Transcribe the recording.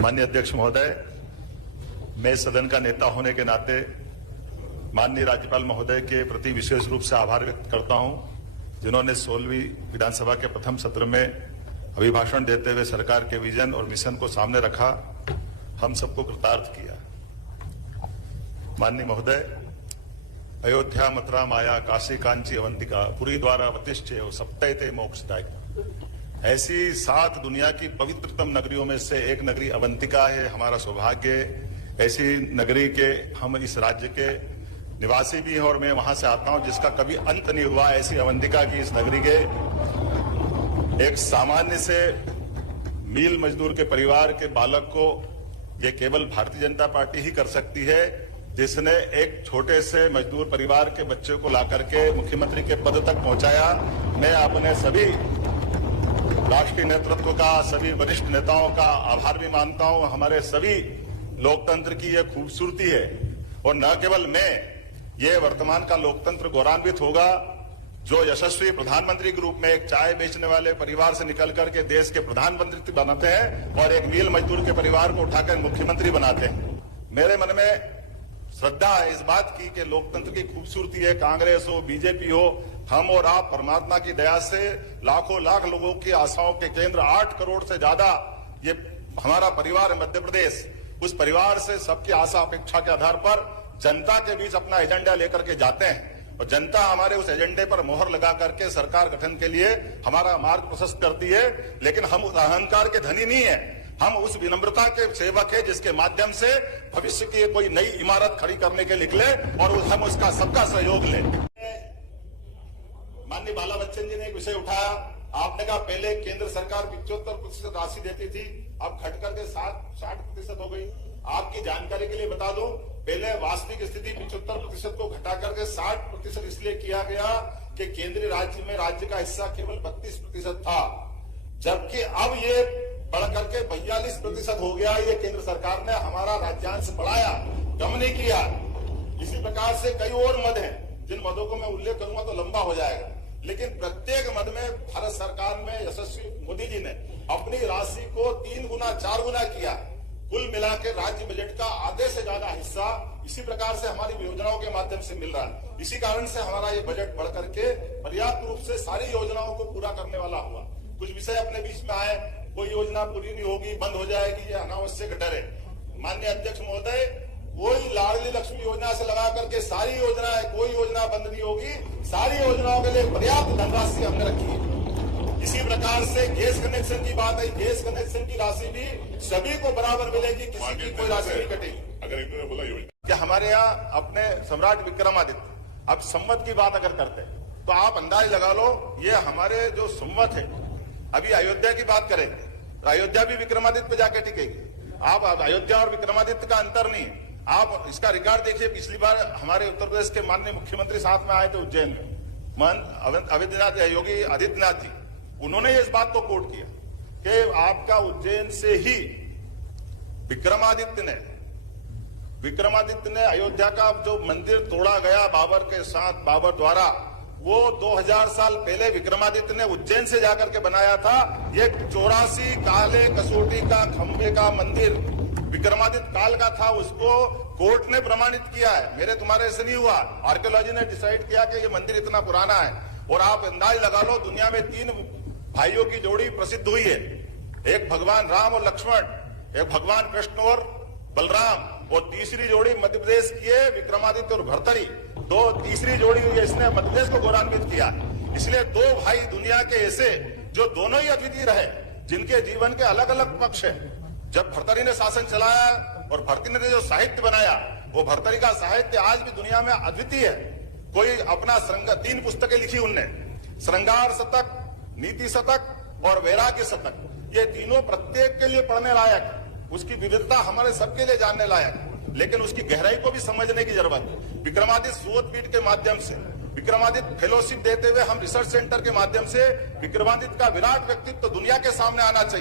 माननीय अध्यक्ष महोदय, मैं सदन का नेता होने के नाते माननीय राज्यपाल महोदय के प्रति विशेष रूप से आभार व्यक्त करता हूं, जिन्होंने 16वीं विधानसभा के प्रथम सत्र में अभिभाषण देते हुए सरकार के विजन और मिशन को सामने रखा, हम सबको कृतार्थ किया। माननीय महोदय, अयोध्या, मथुरा, माया, काशी, कांची, अवंतिका, पुरी, द्वारा, वतिष्ठे, सप्तैते मोक्षदायक, ऐसी 7 दुनिया की पवित्रतम नगरियों में से एक नगरी अवंतिका है। हमारा सौभाग्य, ऐसी नगरी के हम इस राज्य के निवासी भी हैं और मैं वहां से आता हूं जिसका कभी अंत नहीं हुआ। ऐसी अवंतिका की इस नगरी के एक सामान्य से मील मजदूर के परिवार के बालक को ये केवल भारतीय जनता पार्टी ही कर सकती है, जिसने एक छोटे से मजदूर परिवार के बच्चे को ला करके मुख्यमंत्री के पद तक पहुंचाया। मैं अपने सभी राष्ट्रीय नेतृत्व का, सभी वरिष्ठ नेताओं का आभार भी मानता हूं। हमारे सभी लोकतंत्र की यह खूबसूरती है और न केवल मैं, ये वर्तमान का लोकतंत्र गौरवान्वित होगा जो यशस्वी प्रधानमंत्री के रूप में एक चाय बेचने वाले परिवार से निकल करके देश के प्रधानमंत्री बनाते हैं और एक मील मजदूर के परिवार को उठाकर मुख्यमंत्री बनाते हैं। मेरे मन में श्रद्धा है इस बात की कि लोकतंत्र की खूबसूरती है। कांग्रेस हो, बीजेपी हो, हम और आप परमात्मा की दया से लाखों लाख लोगों की आशाओं के केंद्र, 8 करोड़ से ज्यादा ये हमारा परिवार है मध्य प्रदेश। उस परिवार से सबकी आशा अपेक्षा के आधार पर जनता के बीच अपना एजेंडा लेकर के जाते हैं और जनता हमारे उस एजेंडे पर मोहर लगा करके सरकार गठन के लिए हमारा मार्ग प्रशस्त करती है। लेकिन हम उस अहंकार के धनी नहीं है, हम उस विनम्रता के सेवक है जिसके माध्यम से भविष्य की कोई नई इमारत खड़ी करने के निकले और हम उसका सबका सहयोग लें। माननीय बाला बच्चन जी ने एक विषय उठाया, आपने कहा पहले केंद्र सरकार 75% राशि देती थी, अब घट करके 60% हो गई। आपकी जानकारी के लिए बता दूं, पहले वास्तविक स्थिति 75% को घटा करके 60% इसलिए किया गया कि केंद्रीय राज्य में राज्य का हिस्सा केवल 32% था, जबकि अब ये बढ़ करके 42% हो गया। ये केंद्र सरकार ने हमारा राज्यांश बढ़ाया, कम नहीं किया। इसी प्रकार से कई और मद हैं, जिन मदों को मैं उल्लेख करूंगा तो लंबा हो जाएगा, लेकिन प्रत्येक मद में भारत सरकार में यशस्वी मोदी जी ने अपनी राशि को 3 गुना 4 गुना किया। कुल मिलाकर राज्य बजट का आधे से ज्यादा हिस्सा इसी प्रकार से हमारी योजनाओं के माध्यम से मिल रहा है। इसी कारण से हमारा ये बजट बढ़ करके पर्याप्त रूप से सारी योजनाओं को पूरा करने वाला हुआ। कुछ विषय अपने बीच में आए, कोई योजना पूरी नहीं होगी, बंद हो जाएगी, ये अनावश्यक डर है। माननीय अध्यक्ष महोदय, कोई लाडली लक्ष्मी योजना से लगा करके सारी योजनाएं, कोई योजना बंद नहीं होगी। सारी योजनाओं के लिए पर्याप्त धनराशि हमने रखी है। इसी प्रकार से गैस कनेक्शन की बात है, गैस कनेक्शन की राशि भी सभी को बराबर मिलेगी, किसी की कोई राशि नहीं कटेगी। अगर एक बोला कि हमारे यहाँ अपने सम्राट विक्रमादित्य, अब संवत की बात अगर करते हैं तो आप अंदाज लगा लो, ये हमारे जो संवत है, अभी अयोध्या की बात करेंगे तो अयोध्या भी विक्रमादित्य पे जाके टिकेगी। आप अयोध्या और विक्रमादित्य का अंतर नहीं, आप इसका रिकॉर्ड देखिए। पिछली बार हमारे उत्तर प्रदेश के माननीय मुख्यमंत्री साथ में आए थे उज्जैन में, योगी आदित्यनाथ जी, उन्होंने इस बात को कोट किया कि आपका उज्जैन से ही विक्रमादित्य ने अयोध्या का जो मंदिर तोड़ा गया बाबर के साथ, बाबर द्वारा, वो 2000 साल पहले विक्रमादित्य ने उज्जैन से जाकर के बनाया था। ये 84 काले कसौटी का खंबे का मंदिर विक्रमादित्य काल का था, उसको कोर्ट ने प्रमाणित किया है। मेरे तुम्हारे से नहीं हुआ, आर्कियोलॉजी ने डिसाइड किया कि ये मंदिर इतना पुराना है। और आप अंदाज लगा लो, दुनिया में 3 भाइयों की जोड़ी प्रसिद्ध हुई है, एक भगवान राम और लक्ष्मण, एक भगवान कृष्ण और बलराम, और तीसरी जोड़ी मध्य प्रदेश की है विक्रमादित्य और भर्तरी। तीसरी जोड़ी हुई है, इसने मध्य प्रदेश को गौरवान्वित किया। इसलिए 2 भाई दुनिया के ऐसे जो दोनों ही अद्वितीय रहे, जिनके जीवन के अलग अलग पक्ष है। जब भर्तरी ने शासन चलाया और भर्तरी ने जो साहित्य बनाया, वो भर्तरी का साहित्य आज भी दुनिया में अद्वितीय है। कोई अपना 3 पुस्तकें लिखी उनने, श्रृंगार शतक, नीति शतक और वैराग्य शतक। ये तीनों प्रत्येक के लिए पढ़ने लायक, उसकी विविधता हमारे सबके लिए जानने लायक, लेकिन उसकी गहराई को भी समझने की जरूरत है। विक्रमादित्य सूतपीठ के माध्यम से, विक्रमादित्य फेलोशिप देते हुए हम रिसर्च सेंटर के माध्यम से विक्रमादित्य का विराट व्यक्तित्व दुनिया के सामने आना चाहिए।